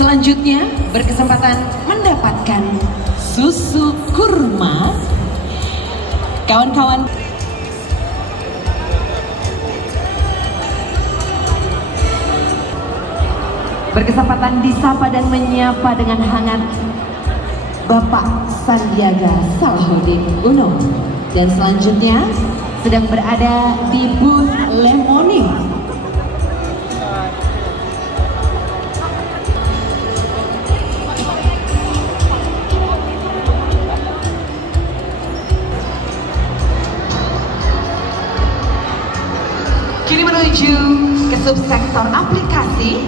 Selanjutnya berkesempatan mendapatkan susu kurma. Kawan-kawan, berkesempatan disapa dan menyapa dengan hangat Bapak Sandiaga Salahuddin Uno. Dan selanjutnya sedang berada di booth Lemonim. Kini menuju ke subsektor aplikasi.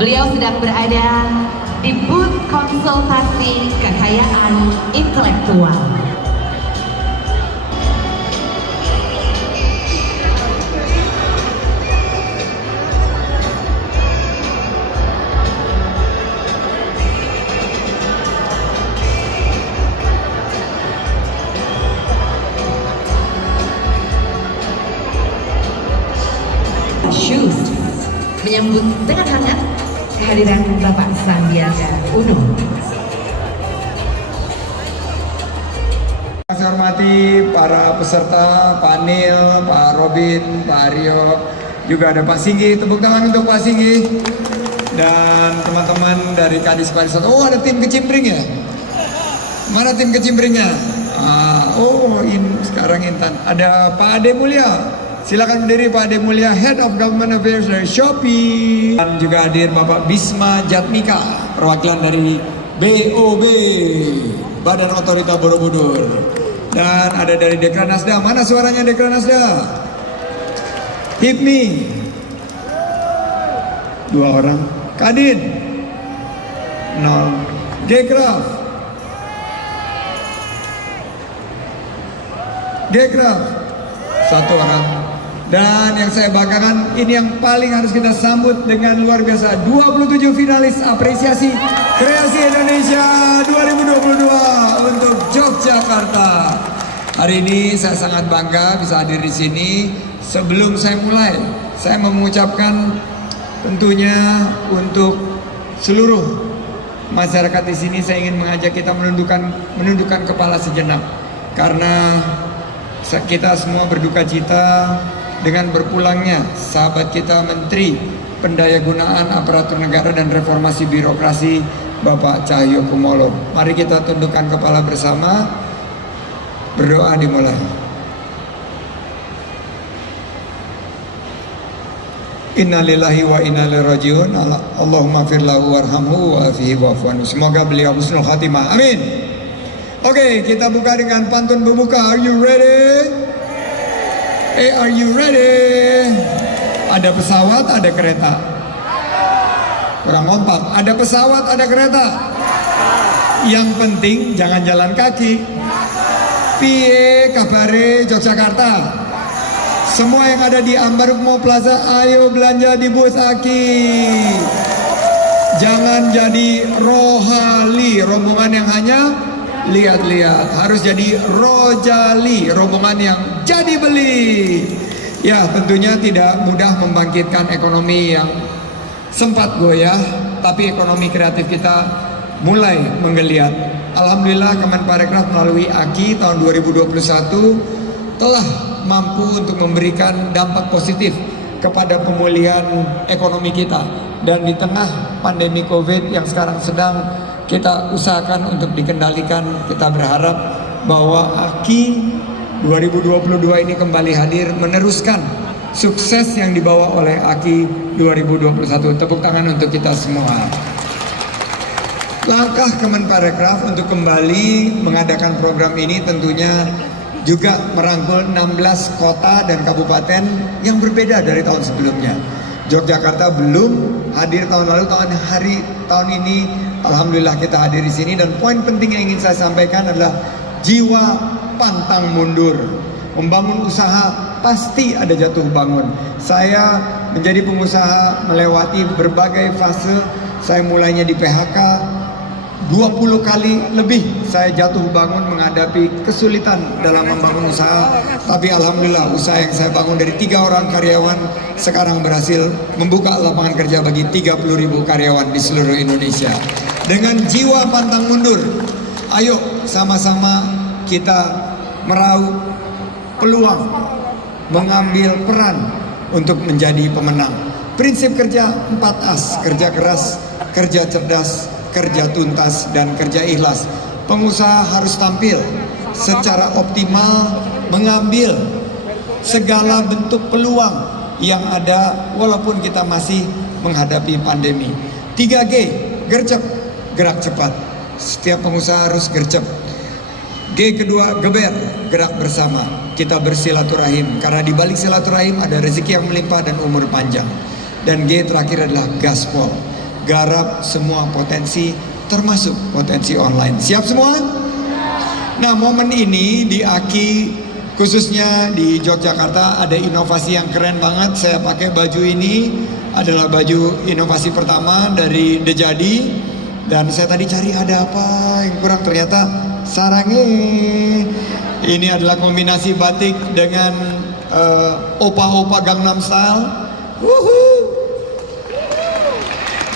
Beliau sedang berada di booth konsultasi kekayaan intelektual. Menyambut dengan hangat kehadiran Bapak Sandiaga Uno. Saya hormati para peserta panel, Pak Robin, Pak Aryo, juga ada Pak Singgi. Tepuk tangan untuk Pak Singgi dan teman-teman dari Kadis Pariwisata. Oh, ada tim kecimpring ya? Mana tim kecimpringnya? Sekarang Intan. Ada Pak Ade Mulya. Silakan berdiri Pak Ade Mulya, Head of Government Affairs dari Shopee. Dan juga hadir Bapak Bisma Jatmika, perwakilan dari BOB, Badan Otorita Borobudur. Dan ada dari Dekranasda. Mana suaranya Dekranasda? HIPMI. 2 orang. Kadin 0. Gekraf 1 orang. Dan yang saya banggakan, ini yang paling harus kita sambut dengan luar biasa, 27 finalis apresiasi Kreasi Indonesia 2022 untuk Yogyakarta. Hari ini saya sangat bangga bisa hadir di sini. Sebelum saya mulai, saya mengucapkan tentunya untuk seluruh masyarakat di sini, saya ingin mengajak kita menundukkan kepala sejenak, karena kita semua berduka cita dengan berpulangnya sahabat kita Menteri Pendayagunaan Aparatur Negara dan Reformasi Birokrasi Bapak Cahyokumolo. Mari kita tundukkan kepala bersama, berdoa dimulai. Innalillahi wa inna ilaihi rajiun. Allahumma fir lahu warhamhu wa afihi wa'fu anhu. Semoga beliau husnul khatimah. Amin. Oke, kita buka dengan pantun pembuka. Are you ready? Are you ready? Ada pesawat, ada kereta. Kurang kompak. Ada pesawat, ada kereta. Yang penting jangan jalan kaki. Piye kabare Yogyakarta? Semua yang ada di Ambarukmo Plaza, ayo belanja di bus Aki. Jangan jadi rohali, rombongan yang hanya lihat-lihat, harus jadi rojali, rombongan yang jadi beli. Ya, tentunya tidak mudah membangkitkan ekonomi yang sempat goyah, tapi ekonomi kreatif kita mulai menggeliat. Alhamdulillah Kemenparekraf melalui AKI tahun 2021 telah mampu untuk memberikan dampak positif kepada pemulihan ekonomi kita. Dan di tengah pandemi COVID yang sekarang sedang kita usahakan untuk dikendalikan, kita berharap bahwa AKI 2022 ini kembali hadir meneruskan sukses yang dibawa oleh AKI 2021. Tepuk tangan untuk kita semua. Langkah Kemenparekraf untuk kembali mengadakan program ini tentunya juga merangkul 16 kota dan kabupaten yang berbeda dari tahun sebelumnya. Yogyakarta belum hadir tahun lalu, tahun ini alhamdulillah kita hadir di sini. Dan poin penting yang ingin saya sampaikan adalah jiwa pantang mundur. Membangun usaha pasti ada jatuh bangun. Saya menjadi pengusaha melewati berbagai fase. Saya mulainya di PHK, 20 kali lebih saya jatuh bangun menghadapi kesulitan dalam membangun usaha. Tapi alhamdulillah usaha yang saya bangun dari 3 orang karyawan sekarang berhasil membuka lapangan kerja bagi 30.000 karyawan di seluruh Indonesia. Dengan jiwa pantang mundur, ayo sama-sama kita meraup peluang, mengambil peran untuk menjadi pemenang. Prinsip kerja 4As, kerja keras, kerja cerdas, kerja tuntas, dan kerja ikhlas. Pengusaha harus tampil secara optimal, mengambil segala bentuk peluang yang ada walaupun kita masih menghadapi pandemi. 3G, gercep, gerak cepat. Setiap pengusaha harus gercep. G kedua, geber, gerak bersama. Kita bersilaturahim, karena di balik silaturahim ada rezeki yang melimpah dan umur panjang. Dan G terakhir adalah gaspol, garap semua potensi termasuk potensi online. Siap semua? Nah, momen ini di AKI khususnya di Yogyakarta ada inovasi yang keren banget. Saya pakai baju ini adalah baju inovasi pertama dari The Jadi. Dan saya tadi cari ada apa yang kurang, ternyata sarangnya. Ini adalah kombinasi batik dengan opa-opa Gangnam Style. Wuhu.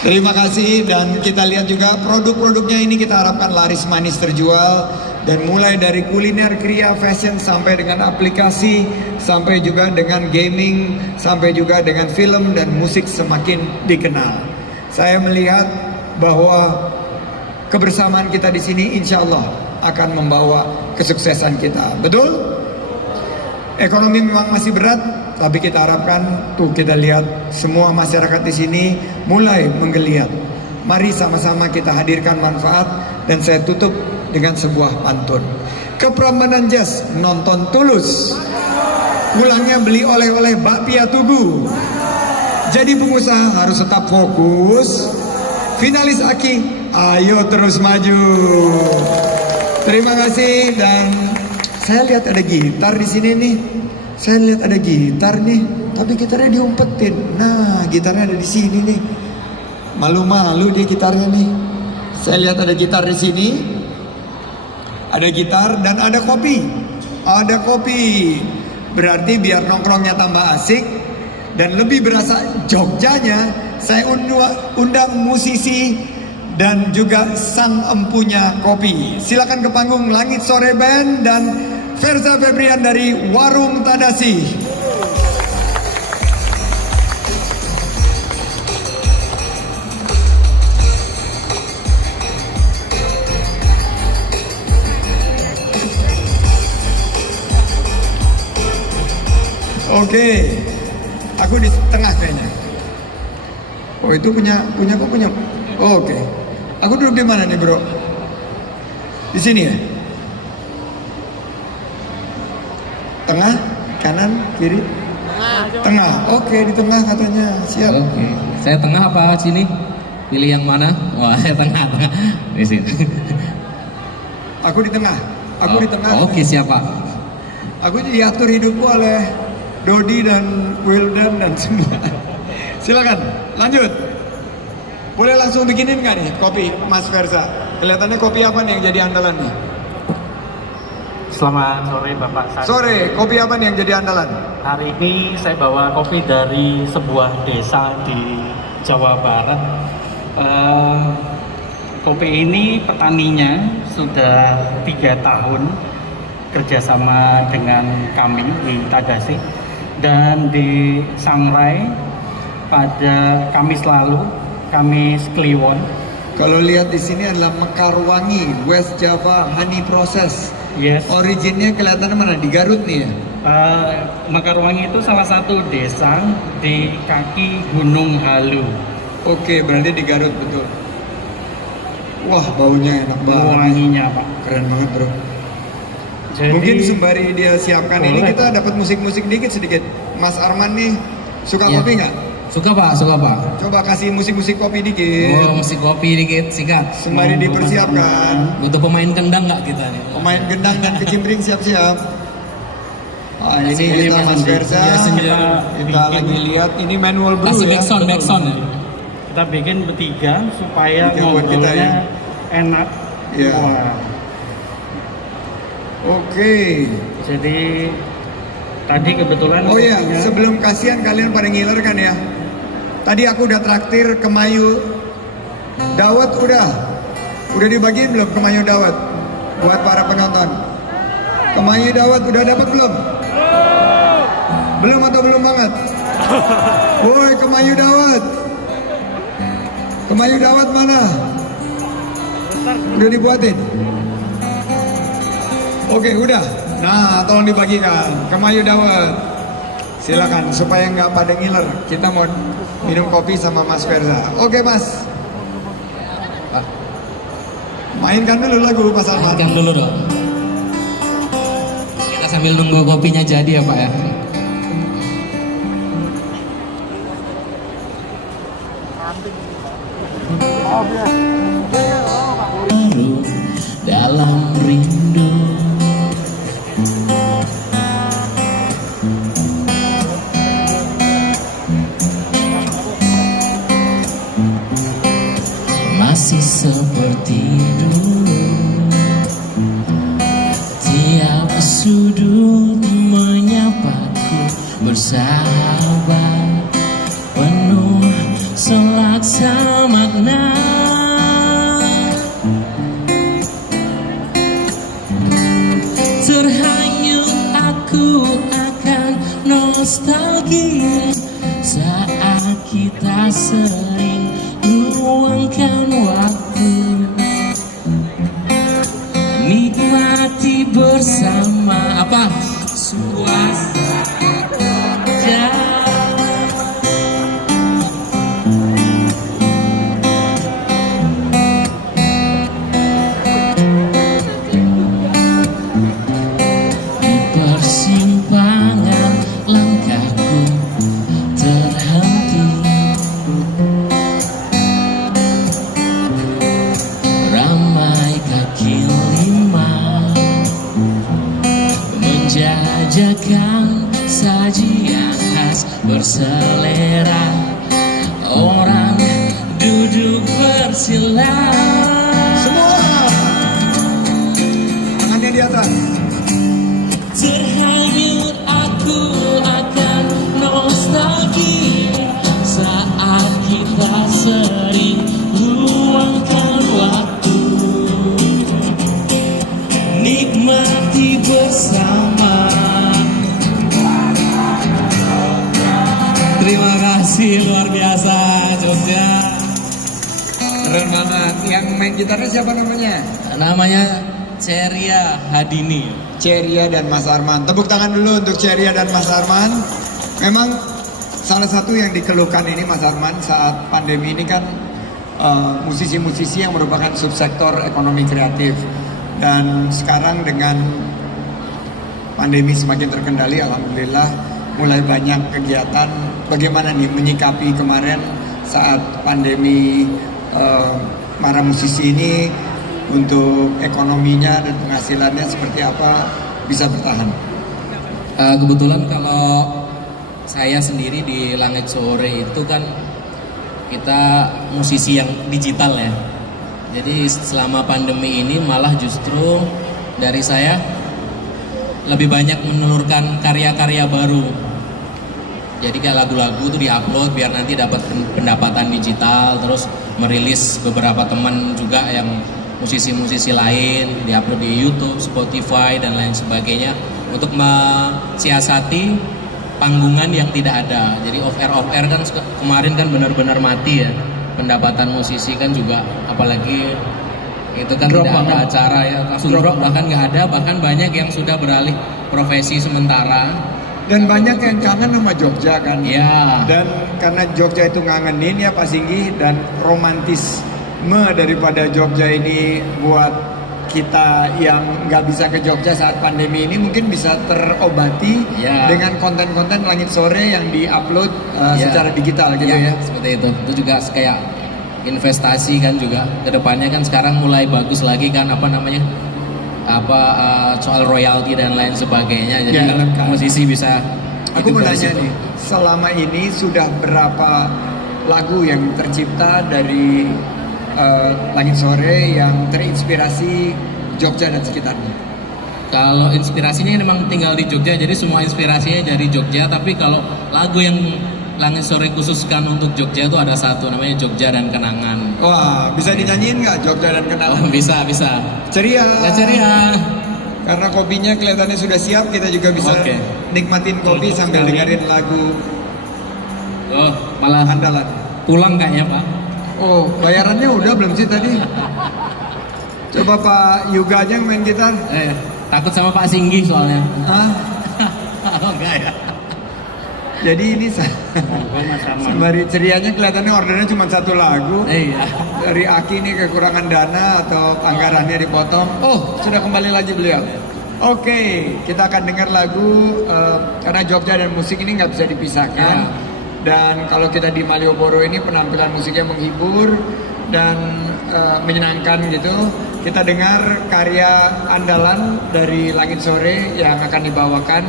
Terima kasih, dan kita lihat juga produk-produknya ini kita harapkan laris manis terjual. Dan mulai dari kuliner, kriya, fashion, sampai dengan aplikasi, sampai juga dengan gaming, sampai juga dengan film dan musik semakin dikenal. Saya melihat bahwa kebersamaan kita di sini insya Allah akan membawa kesuksesan kita. Betul? Ekonomi memang masih berat, tapi kita harapkan tuh kita lihat semua masyarakat di sini mulai menggeliat. Mari sama-sama kita hadirkan manfaat, dan saya tutup dengan sebuah pantun. Ke Prambanan Jazz nonton Tulus, pulangnya beli oleh-oleh bakpia Tugu. Jadi pengusaha harus tetap fokus. Finalis AKI, ayo terus maju. Terima kasih. Dan saya lihat ada gitar di sini nih. Saya lihat ada gitar nih, tapi gitarnya diumpetin. Nah, gitarnya ada di sini nih. Malu-malu dia gitarnya nih. Saya lihat ada gitar di sini. Ada gitar dan ada kopi. Ada kopi. Berarti biar nongkrongnya tambah asik dan lebih berasa Jogjanya, saya undang musisi dan juga sang empunya kopi. Silakan ke panggung Langit Sore Band dan Verza Febrian dari Warung Tadasi. Oke, aku di tengah kayaknya. Oh, itu punya. Oh, oke. Aku duduk di mana nih, bro? Di sini ya? Tengah, kanan, kiri? Tengah. Oke, di tengah katanya. Siap. Oke. Saya tengah apa sini? Pilih yang mana? Wah, saya tengah. Di sini. Aku di tengah. Aku di tengah. Oke, siapa? Aku diatur hidupku oleh Dodi dan Wildan dan semua. Silakan, lanjut. Boleh langsung bikinin nggak nih kopi, Mas Verza? Kelihatannya kopi apa nih yang jadi andalan nih? Selamat sore Bapak. Sore, kopi apa nih yang jadi andalan? Hari ini saya bawa kopi dari sebuah desa di Jawa Barat. Kopi ini petaninya sudah 3 tahun kerjasama dengan kami di Tadasi, dan di Sangrai pada Kamis lalu, Kamis Kliwon. Kalau lihat di sini adalah Mekarwangi, West Java Honey Process. Yes. Originnya kelihatannya mana? Di Garut nih ya? Mekarwangi itu salah satu desa di kaki Gunung Halu. Oke, berarti di Garut betul. Wah, baunya enak banget. Wanginya Pak. Keren banget, bro. Jadi, mungkin sembari dia siapkan ini boleh. kita dapat musik-musik sedikit. Mas Arman nih suka kopi nggak? Suka Pak. Coba kasih musik-musik kopi dikit. Oh, mesti kopi dikit, sikat. Sembari dipersiapkan. Butuh pemain kendang nggak kita nih? Pemain gendang dan kecimpring siap-siap. Ah, ini Ini kita Mas Mas Verza. Kita lagi lihat ini manual brew Kasih ya. backsound. kita bikin bertiga supaya Tiga buat kita ngobrolnya ya. enak. Ya. Wah. Oke. Jadi tadi kebetulan Oh iya, kopinya- sebelum kasihan kalian pada ngiler kan ya. Tadi aku udah traktir kemayu dawet udah dibagiin belum kemayu dawet buat para penonton? Kemayu dawet udah dapat belum? Belum atau belum banget? Woi, kemayu dawet. Kemayu dawet mana? Udah dibuatin? Oke, udah. Nah, tolong dibagikan. Kemayu dawet. Silakan supaya nggak pada ngiler. Kita mau minum kopi sama Mas Ferza. Oke, Mas. Mainkan dulu lagu Mas Arman. Mainkan dulu dong. Kita sambil nunggu kopinya jadi ya Pak ya. Dalam rindu masih seperti dulu, tiap sudut menyapaku bersahabat, penuh selaksa makna. Terhanyut aku akan nostalgia saat kita sering luangkan waktu, nikmati bersama apa suasana kerja. Di persimpangan langkahku terhenti, ramai kaki lima menjajakan sajian khas berselera, orang duduk bersila. Semua tangannya di atas. Terhanyut aku akan nostalgia saat kita sering luangkan waktu, nikmati bersama. Terima kasih luar biasa Jogja. Keren banget. Yang main gitarnya siapa namanya? Namanya Ceria Hadini. Ceria dan Mas Arman. Tepuk tangan dulu untuk Ceria dan Mas Arman. Memang salah satu yang dikeluhkan ini Mas Arman saat pandemi ini kan musisi-musisi yang merupakan subsektor ekonomi kreatif. Dan sekarang dengan pandemi semakin terkendali, alhamdulillah mulai banyak kegiatan. Bagaimana nih menyikapi kemarin saat pandemi para musisi ini untuk ekonominya dan penghasilannya seperti apa bisa bertahan? Kebetulan kalau saya sendiri di Langit Sore itu kan kita musisi yang digital ya. Jadi selama pandemi ini malah justru dari saya lebih banyak menelurkan karya-karya baru. Jadi kayak lagu-lagu tuh diupload biar nanti dapat pendapatan digital, terus merilis beberapa teman juga yang musisi-musisi lain, diupload di YouTube, Spotify dan lain sebagainya untuk mensiasati panggungan yang tidak ada. Jadi off air kan kemarin kan benar-benar mati ya. Pendapatan musisi kan juga apalagi itu kan Drop tidak ada banget. acara ya, langsung drop bahkan nggak ada, bahkan banyak yang sudah beralih profesi sementara. Dan banyak yang kangen sama Jogja kan. Ya. Dan karena Jogja itu ngangenin ya Pak Singgi, dan romantisme daripada Jogja ini buat kita yang nggak bisa ke Jogja saat pandemi ini mungkin bisa terobati Ya. dengan konten-konten Langit Sore yang diupload Ya. secara digital gitu ya. Seperti itu. Itu juga kayak investasi kan juga. Kedepannya kan sekarang mulai bagus lagi kan soal royalti dan lain sebagainya. Jadi Ya, lengkap. musisi bisa. Aku itu mau dari nanya situ. nih, selama ini sudah berapa lagu yang tercipta dari Langit Sore yang terinspirasi Jogja dan sekitarnya? Kalau inspirasinya memang tinggal di Jogja, jadi semua inspirasinya dari Jogja. Tapi kalau lagu yang Langit Sore khususkan untuk Jogja itu ada satu, namanya Jogja dan Kenangan. Wah, bisa dinyanyiin nggak Jogja dan Kenangan? Oh, bisa. Ceria. Ya, ceria. Karena kopinya kelihatannya sudah siap, kita juga bisa Oke. nikmatin kopi sambil dengerin lagu Oh, malah andalan. pulang kayaknya Pak. Oh, bayarannya udah belum sih tadi? Coba Pak Yuga aja yang main gitar. Takut sama Pak Singgi soalnya. Hah? Oh, enggak ya. Jadi ini Mas Arman. sembari cerianya kelihatannya ordernya cuma satu lagu. Iya. Dari Aki ini kekurangan dana atau anggarannya dipotong. Oh, sudah kembali lagi beliau. Oke, kita akan dengar lagu karena Jogja dan musik ini nggak bisa dipisahkan. Ya. Dan kalau kita di Malioboro ini penampilan musiknya menghibur dan menyenangkan gitu. Kita dengar karya andalan dari Langit Sore yang akan dibawakan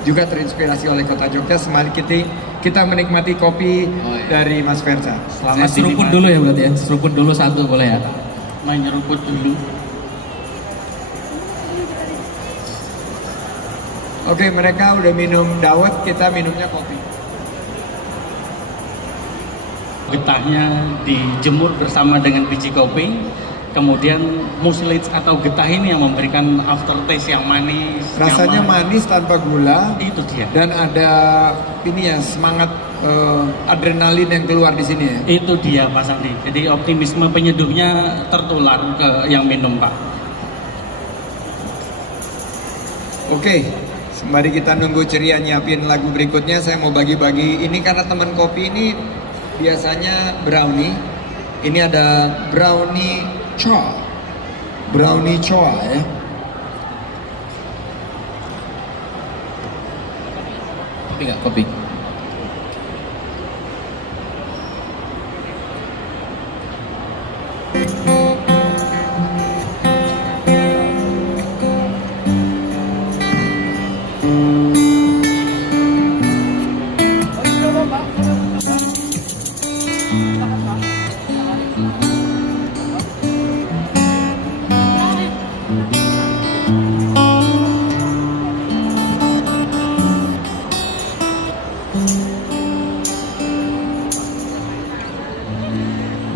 juga terinspirasi oleh kota Jogja. Semari kita menikmati kopi dari Mas Verza. Saya seruput dulu ya berarti ya. Seruput dulu satu boleh ya. Main nyeruput dulu. Oke, mereka udah minum dawet, kita minumnya kopi. Getahnya dijemur bersama dengan biji kopi, kemudian muslij atau getah ini yang memberikan aftertaste yang manis. Rasanya nyaman. manis tanpa gula Itu dia. dan ada ini ya semangat adrenalin yang keluar di sini ya. Itu dia Pak Sandi. Jadi optimisme penyeduhnya tertular ke yang minum Pak. Oke, sembari kita nunggu ceria nyiapin lagu berikutnya, saya mau bagi-bagi ini karena teman kopi ini biasanya brownie. Ini ada brownie choa. Brownie choa ya. Kopi nggak? Kopi.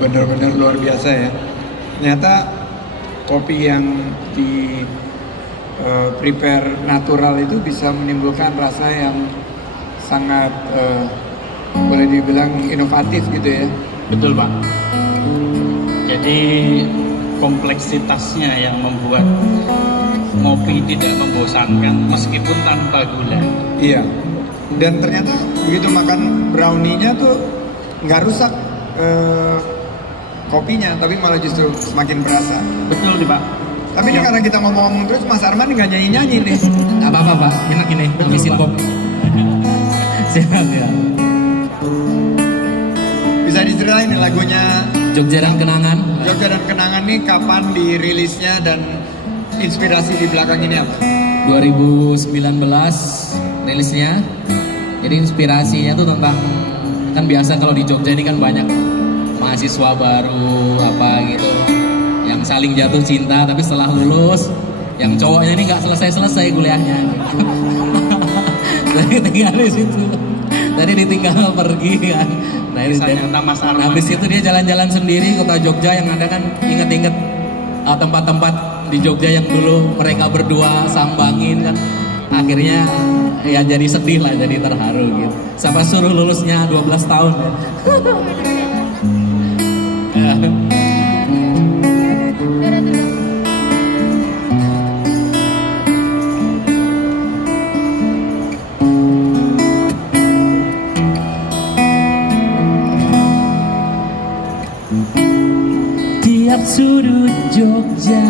Benar-benar luar biasa ya. Ternyata kopi yang di prepare natural itu bisa menimbulkan rasa yang sangat boleh dibilang inovatif gitu ya. Betul Pak. Jadi kompleksitasnya yang membuat ngopi tidak membosankan meskipun tanpa gula. Iya. Dan ternyata begitu makan brownie-nya tuh nggak rusak kopinya, tapi malah justru semakin berasa. Betul nih Pak. Tapi ini karena kita ngomong-ngomong terus, Mas Arman nggak nyanyi-nyanyi nih. Nggak apa-apa Pak, enak ini. Habisin Pak. Bob. Siap ya. Bisa diceritain nih lagunya Jogja dan Kenangan. Jogja dan Kenangan nih kapan dirilisnya dan inspirasi di belakang ini apa? 2019 rilisnya. Jadi inspirasinya tuh tentang, kan biasa kalau di Jogja ini kan banyak mahasiswa baru apa gitu yang saling jatuh cinta, tapi setelah lulus yang cowoknya ini nggak selesai kuliahnya. Jadi tinggal di situ. Tadi ditinggal pergi kan. Nah, ini Kisah nyata Mas Arman. habis itu dia jalan-jalan sendiri kota Jogja, yang ada kan inget-inget tempat-tempat di Jogja yang dulu mereka berdua sambangin kan. Akhirnya ya jadi sedih lah, jadi terharu gitu. Sampai suruh lulusnya 12 tahun ya. Tiap sudut Jogja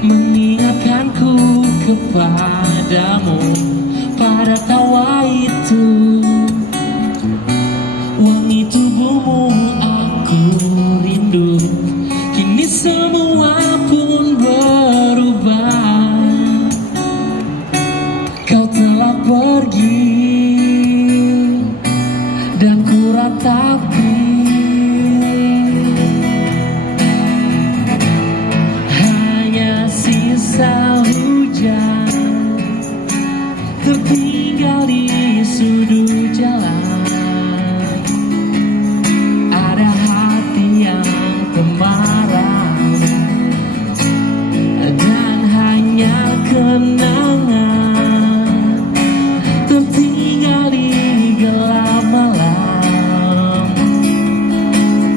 mengingatkanku kepadamu. Pada tawa itu, wangi tubuhmu aku rindu. Kini semua pun berubah. Kau telah pergi dan ku ratapi tertinggal di sudut jalan. Ada hati yang kemarau dan hanya kenangan tertinggal di gelap malam.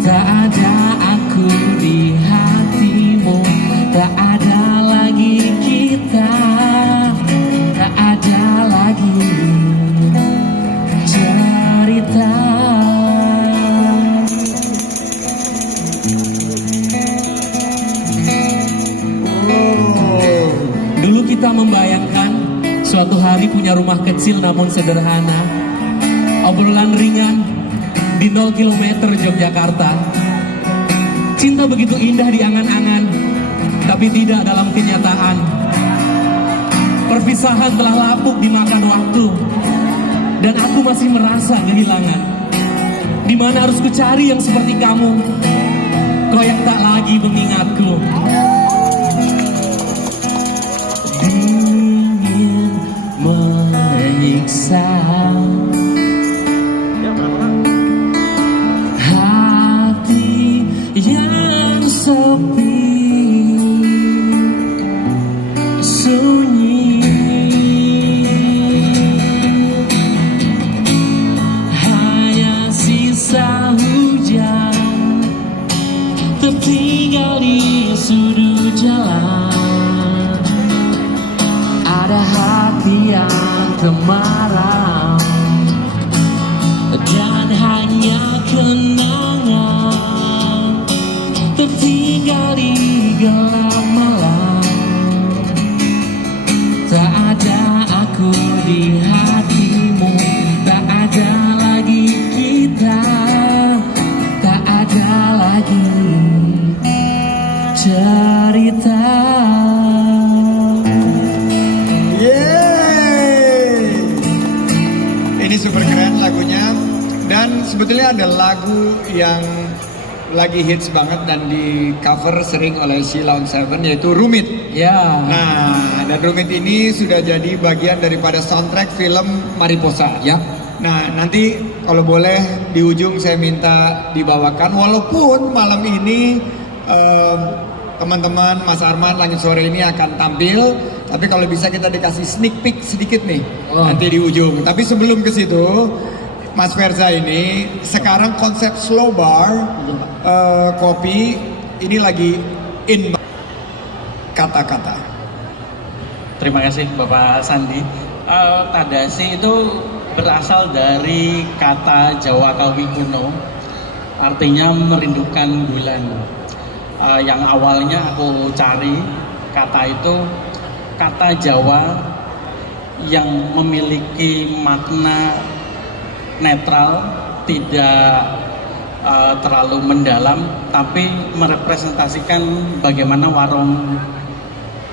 Tak ada aku di hatimu, tak ada lagi kita, tak ada lagi cerita. Dulu kita membayangkan suatu hari punya rumah kecil namun sederhana, obrolan ringan di 0 km Yogyakarta. Cinta begitu indah di angan-angan, tapi tidak dalam kenyataan. Perpisahan telah lapuk dimakan waktu, dan aku masih merasa kehilangan. Di mana harus kucari yang seperti kamu, kau yang tak lagi mengingatku. Dingin menyiksa hati yang sepi, sunyi, hanya sisa hujan tertinggal di sudut jalan. Ada hati yang kemarau dan hanya kenangan tertinggal di gelap malam. Tak ada aku di hatimu, tak ada lagi kita, tak ada lagi cerita. Yeay. Ini super keren lagunya. Dan sebetulnya ada lagu yang lagi hits banget dan di cover sering oleh Sheila on 7, yaitu Rumit. Ya. Nah, dan Rumit ini sudah jadi bagian daripada soundtrack film Mariposa. Ya. Nah, nanti kalau boleh di ujung saya minta dibawakan, walaupun malam ini teman-teman Mas Arman Langit Sore ini akan tampil, tapi kalau bisa kita dikasih sneak peek sedikit nih nanti di ujung. Tapi sebelum ke situ, Mas Verza ini sekarang konsep slow bar kopi ini lagi in kata-kata. Terima kasih Bapak Sandi. Tadasi itu berasal dari kata Jawa Kawi kuno, artinya merindukan bulan. Yang awalnya aku cari kata itu kata Jawa yang memiliki makna netral, tidak terlalu mendalam, tapi merepresentasikan bagaimana warung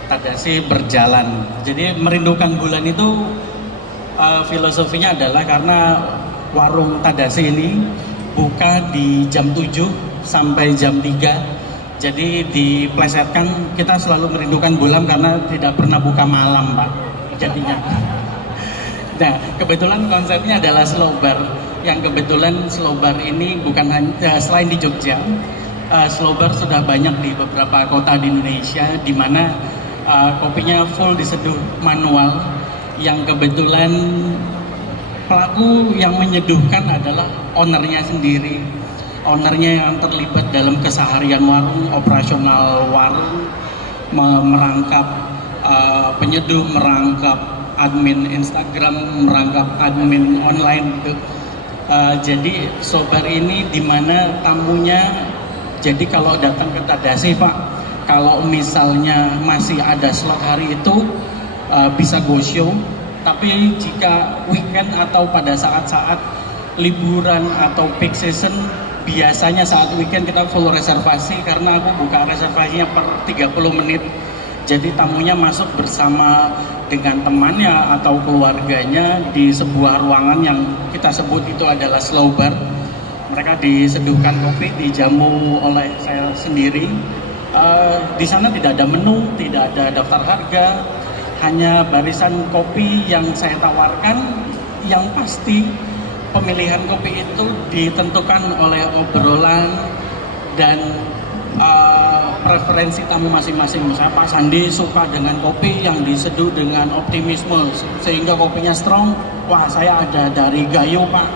Tadasi berjalan. Jadi merindukan bulan itu filosofinya adalah karena warung Tadasi ini buka di jam 7 sampai jam 3. Jadi diplesetkan kita selalu merindukan bulan karena tidak pernah buka malam, Pak. Jadinya. Nah, kebetulan konsepnya adalah slow bar. Yang kebetulan slow bar ini bukan hanya selain di Jogja, slow bar sudah banyak di beberapa kota di Indonesia, di mana kopinya full diseduh manual. Yang kebetulan pelaku yang menyeduhkan adalah ownernya sendiri. Ownernya yang terlibat dalam keseharian warung, operasional warung, merangkap penyeduh, merangkap admin Instagram, merangkap admin online gitu. Jadi sobar ini dimana tamunya, jadi kalau datang ke Tadasi Pak, kalau misalnya masih ada slot hari itu bisa go show, tapi jika weekend atau pada saat-saat liburan atau peak season, biasanya saat weekend kita full reservasi karena aku buka reservasinya per 30 menit. Jadi tamunya masuk bersama dengan temannya atau keluarganya di sebuah ruangan yang kita sebut itu adalah slow bar. Mereka diseduhkan kopi, dijamu oleh saya sendiri. Di sana tidak ada menu, tidak ada daftar harga, hanya barisan kopi yang saya tawarkan. Yang pasti pemilihan kopi itu ditentukan oleh obrolan dan preferensi tamu masing-masing. Misalnya Pak Sandi suka dengan kopi yang diseduh dengan optimisme sehingga kopinya strong. Wah, saya ada dari Gayo Pak,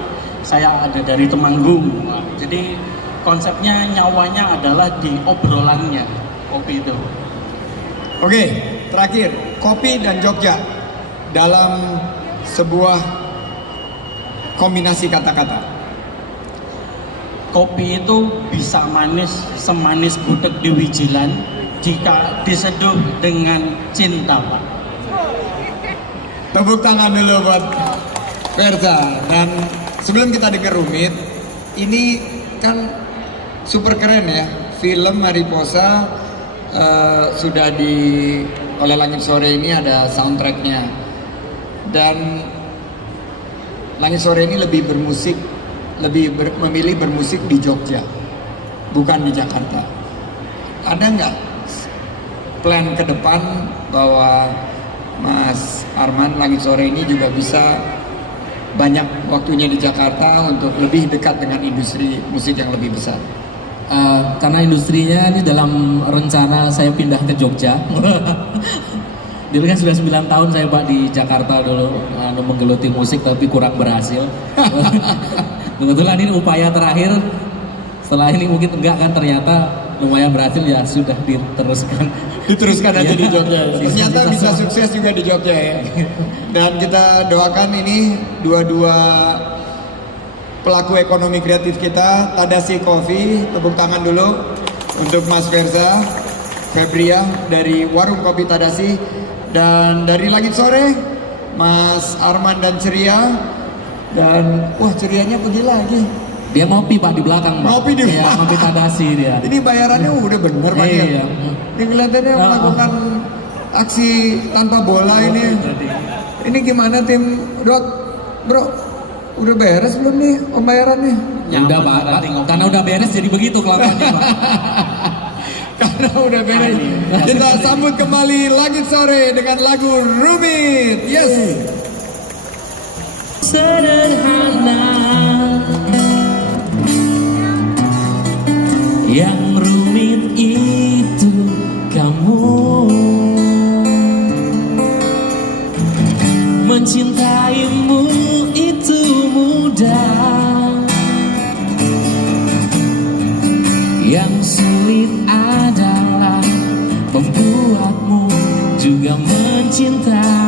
saya ada dari Temanggung. Wah, jadi konsepnya nyawanya adalah di obrolannya kopi itu. Oke, terakhir, kopi dan Jogja dalam sebuah kombinasi kata-kata. Kopi itu bisa manis, semanis gudeg di Wijilan jika diseduh dengan cinta, Pak. Tepuk tangan dulu buat Verza. Dan sebelum kita dengar Rumit, ini kan super keren ya. Film Mariposa sudah oleh Langit Sore ini ada soundtracknya. Dan Langit Sore ini lebih bermusik, memilih bermusik di Jogja, bukan di Jakarta. Ada nggak plan ke depan bahwa Mas Arman Langit Sore ini juga bisa banyak waktunya di Jakarta untuk lebih dekat dengan industri musik yang lebih besar? Karena industrinya ini dalam rencana saya pindah ke Jogja. Dulu kan sudah 9 tahun saya Pak di Jakarta dulu menggeluti musik tapi kurang berhasil. Kebetulan ini upaya terakhir, setelah ini mungkin enggak kan, ternyata lumayan berhasil, ya sudah diteruskan aja di Jogja. Ternyata bisa sukses juga di Jogja ya. Dan kita doakan ini dua-dua pelaku ekonomi kreatif kita, Tadasi Coffee, tepuk tangan dulu untuk Mas Verza Febria dari Warung Kopi Tadasi. Dan dari Langit Sore, Mas Arman dan Ceria. Dan wah, Cerianya pergi lagi. Dia ngopi Pak di belakang Pak. Ngopi di belakang. Ngopi Tadasi dia. Ini bayarannya udah bener Pak ya. Iya. Ini kelihatannya melakukan aksi tanpa bola ini. Ini gimana tim Dot? Bro, udah beres belum nih pembayarannya? Ya udah Pak, karena udah beres jadi begitu kelakuannya Pak. Karena udah beres. Kita sambut kembali Langit Sore dengan lagu Rumit. Yes. Sederhana yang rumit itu kamu, mencintaimu itu mudah, yang sulit adalah membuatmu juga mencintaiku.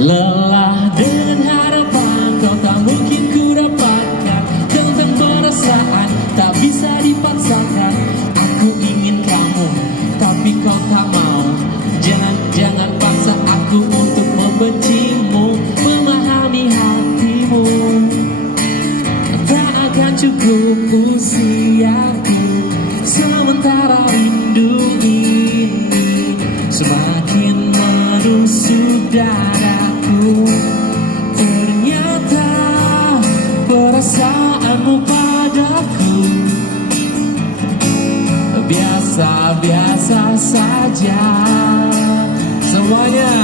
Lelah dan harapan kau tak mungkin ku dapatkan, tentang perasaan tak bisa dipaksakan. Aku ingin kamu tapi kau tak mau. Jangan paksa aku untuk membencimu, memahami hatimu. Tak akan cukup usiaku, sementara rindu ini semakin menusuk dadaku. Ternyata perasaanmu padaku biasa-biasa saja. Semuanya,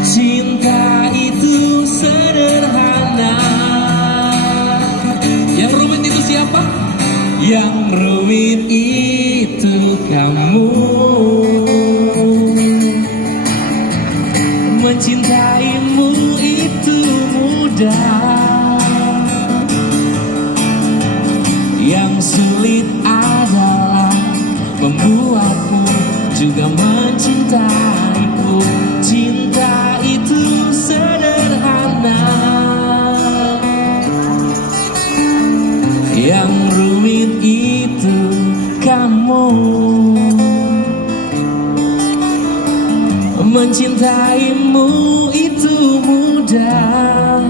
cinta itu sederhana. Yang rumit itu siapa? Yang rumit itu kamu. Mencintaimu itu mudah, yang sulit adalah membuatmu juga mencintaiku. Cinta itu sederhana, yang rumit itu kamu. Mencintaimu itu mudah,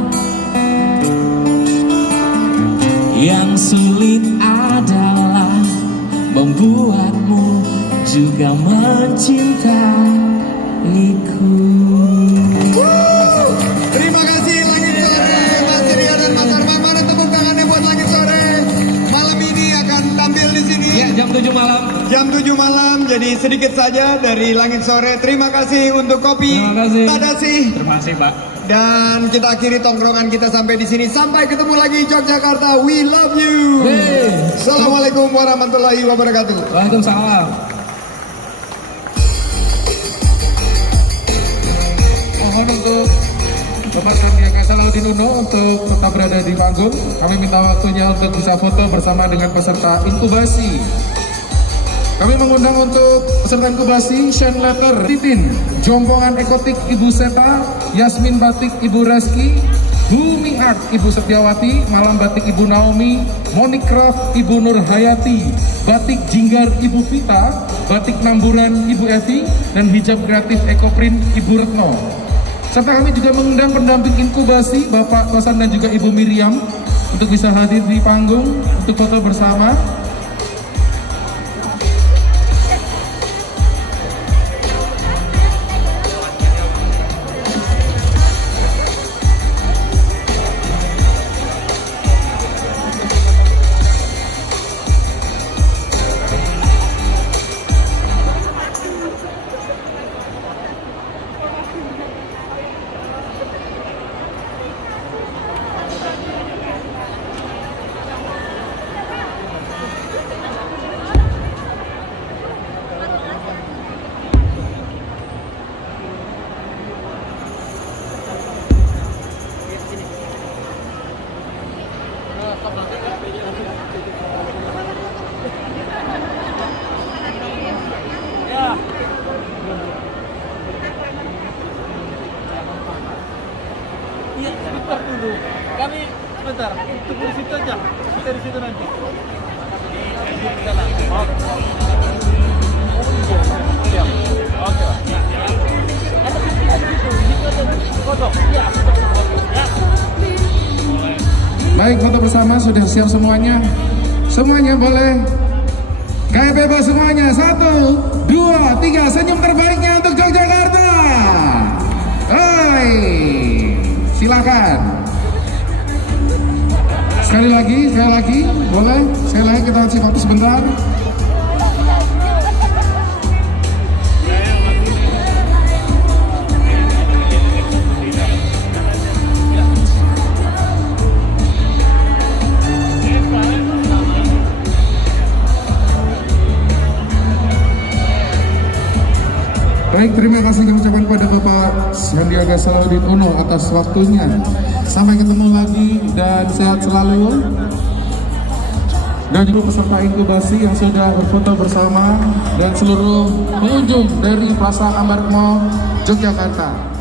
yang sulit adalah membuatmu juga mencintaiku. Terima kasih. jam 7 malam, jadi sedikit saja dari Langit Sore. Terima kasih untuk kopi Terima kasih. Tadasi. Terima kasih Pak. Dan kita akhiri tongkrongan kita sampai di sini. Sampai ketemu lagi Yogyakarta. We love you. Assalamualaikum warahmatullahi wabarakatuh. Waalaikumsalam. Mohon untuk Bapak Sandiaga Salahuddin Uno untuk tetap berada di panggung. Kami minta waktunya untuk bisa foto bersama dengan peserta inkubasi. Kami mengundang untuk peserta inkubasi Shane Letter, Titin, Jompongan Ekotik Ibu Seta, Yasmin Batik Ibu Reski, Bumi Art Ibu Setiawati, Malam Batik Ibu Naomi, Monik Craft Ibu Nur Hayati, Batik Jinggar Ibu Vita, Batik Namburan Ibu Evi, dan Hijab Kreatif Ekoprint Ibu Retno. Serta kami juga mengundang pendamping inkubasi Bapak Kosan dan juga Ibu Miriam untuk bisa hadir di panggung untuk foto bersama. Iya, sebentar dulu. Kami sebentar, tunggu di situ aja. Kita di situ nanti. Di sana. Oke. Ada di situ. Situ ada kosong. Iya. Ya. Baik, foto bersama sudah siap semuanya. Semuanya boleh. Gaya bebas semuanya. 1, 2, 3. Senyum terbaiknya untuk Yogyakarta. Hai. Silakan. Sekali lagi, boleh? Sekali lagi kita kasih waktu sebentar. Baik, terima kasih kami ucapkan kepada Bapak Sandiaga Salahuddin Uno atas waktunya. Sampai ketemu lagi dan sehat selalu. Dan juga peserta inkubasi yang sudah berfoto bersama dan seluruh pengunjung dari Plaza Ambark Mall Yogyakarta.